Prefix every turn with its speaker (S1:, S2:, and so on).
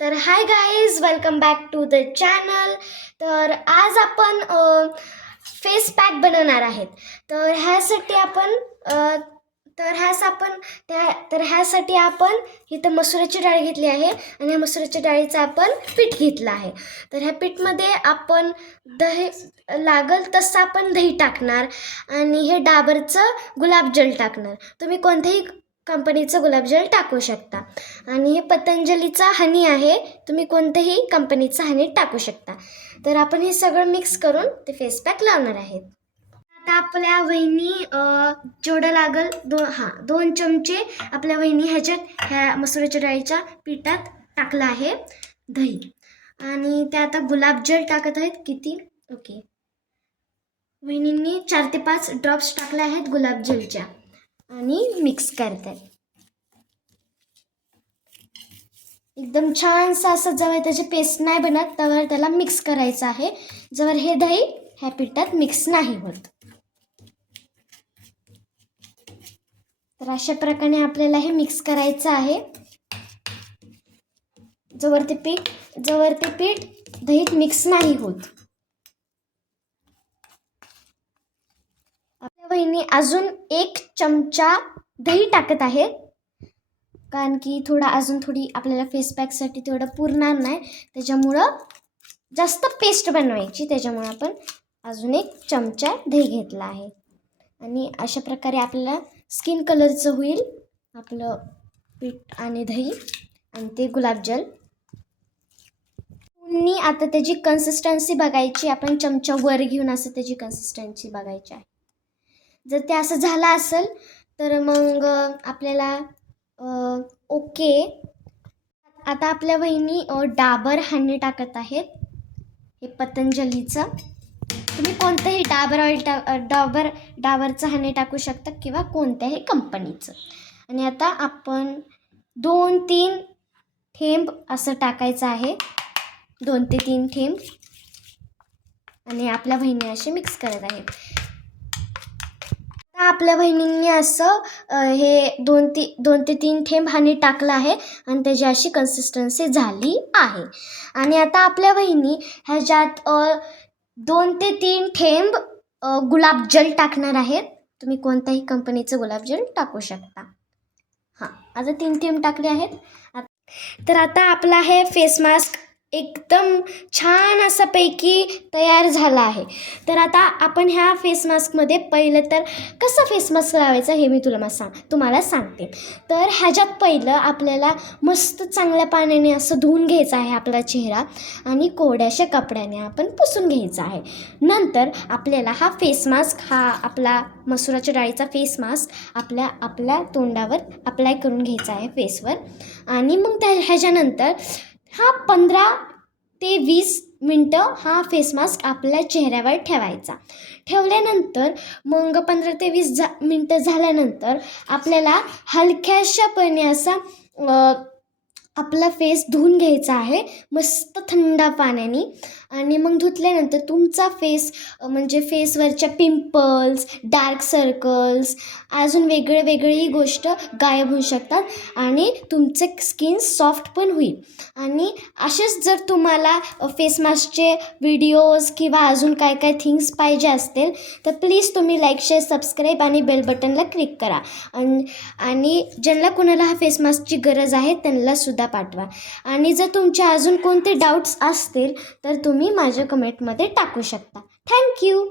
S1: तर hi guys welcome back to the channel तर आज आपण फेस पॅक बनवणार आहेत. तर ह्यासाठी आपण तर ह्यास आपण त्या तर ह्यासाठी आपण इथं मसुराची डाळ घेतली आहे आणि ह्या मसुराच्या डाळीचं आपण पीठ घेतलं आहे. तर ह्या पीठमध्ये आपण दही लागल तसं आपण दही टाकणार आणि हे डाबरचं गुलाबजल टाकणार. तुम्ही कोणत्याही कंपनीचं गुलाबजल टाकू शकता. आणि हे पतंजलीचा हनी आहे. तुम्ही कोणतंही कंपनीचा हनी टाकू शकता. तर आपण हे सगळं मिक्स करून ते फेस पॅक लावणार आहेत. आता आपल्या वहिनी जेवढं लागल. दो हां दोन चमचे आपल्या वहिनी ह्याच्यात ह्या मसुराच्या डाळीच्या पिठात टाकलं आहे दही. आणि ते आता गुलाबजल टाकत आहेत. किती? ओके. वहिनींनी चार ते पाच ड्रॉप्स टाकले आहेत गुलाबजलच्या. आणि मिक्स करते. एकदम छानसं असं जवळ त्याची पेस्ट नाही बनत त्यावर त्याला मिक्स करायचं आहे. जवळ हे दही ह्या पिठात मिक्स नाही होत. तर अशा प्रकारे आपल्याला हे मिक्स करायचं आहे. जवळ ते पीठ जवळ ते पीठ दहीत मिक्स नाही होत आपल्या बहिणी अजून एक चमचा दही टाकत आहे. कारण की थोडा अजून थोडी आपल्याला फेस पॅकसाठी तेवढं पुरणार नाही. त्याच्यामुळं जास्त पेस्ट बनवायची. त्याच्यामुळं आपण अजून एक चमचा दही घेतला आहे. आणि अशा प्रकारे आपल्याला स्किन कलरचं होईल आपलं पीठ आणि दही आणि ते गुलाबजल पुन्नी आता त्याची कन्सिस्टन्सी बघायची. आपण चमचा वर घेऊन असं त्याची कन्सिस्टन्सी बघायची आहे. जर ते असं झालं असेल तर मग आपल्याला ओके. आता आपल्या वहिनी डाबर हानी टाकत आहेत हे पतंजलीचं. तुम्ही कोणतंही डाबर ऑइल टा डाबर डाबरचं हानी टाकू शकता किंवा कोणत्याही कंपनीचं. आणि आता आपण दोन तीन थेंब असं टाकायचं आहे. दोन ते तीन थेंब. आणि आपल्या बहिणी असे मिक्स करत आहेत. आपल्या बहिणींनी असं हे दोन ती दोन ते तीन थेंब हानी टाकलं आहे आणि त्याची अशी कन्सिस्टन्सी झाली आहे. आणि आता आपल्या बहिणी ह्याच्यात दोन ते तीन थेंब गुलाबजल टाकणार आहेत. तुम्ही कोणत्याही कंपनीचं गुलाबजल टाकू शकता. हां आता तीन थेंब टाकले आहेत. तर आता आपला हे फेस मास्क एकदम छान असा पैकी तयार झाला आहे. तर आता आपण ह्या फेस मास्कमध्ये पहिलं तर कसं फेस मास्क लावायचं हे मी तुला मग सांग तुम्हाला सांगते. तर ह्याच्यात पहिलं आपल्याला मस्त चांगल्या पाण्याने असं धुवून घ्यायचं आहे आपला चेहरा आणि कोड्याशा कपड्याने आपण पुसून घ्यायचा आहे. नंतर आपल्याला हा फेस मास्क हा आपला मसुराच्या डाळीचा फेस मास्क आपल्या आपल्या तोंडावर अप्लाय करून घ्यायचा आहे फेसवर आणि मग त्या ह्याच्यानंतर हा पंधरा ते वीस मिनटं हा फेस मास्क आपल्या चेहऱ्यावर ठेवायचा. ठेवल्यानंतर मग पंधरा ते वीस झा मिनटं झाल्यानंतर आपल्याला हलक्याशापणे असा आपला फेस धुवून घ्यायचा आहे मस्त थंड पाण्याने. आणि मग धुतल्यानंतर तुमचा फेस म्हणजे फेसवरच्या पिंपल्स डार्क सर्कल्स अजून वेगळे वेगळी गोष्ट गायब होऊ शकतात आणि तुमचे स्किन सॉफ्ट पण होईल. आणि असेच जर तुम्हाला फेस मास्कचे व्हिडिओज किंवा अजून काय काय थिंग्स पाहिजे असतील तर प्लीज तुम्ही लाईक शेअर सबस्क्राईब आणि बेल बटनला क्लिक करा. आणि ज्यांना कोणाला हा फेस मास्कची गरज आहे त्यांना सुद्धा पाठवा. आणि जर तुमचे अजून कोणते डाऊट्स असतील तर तुम्ही माझ्या कमेंटमध्ये टाकू शकता. थँक्यू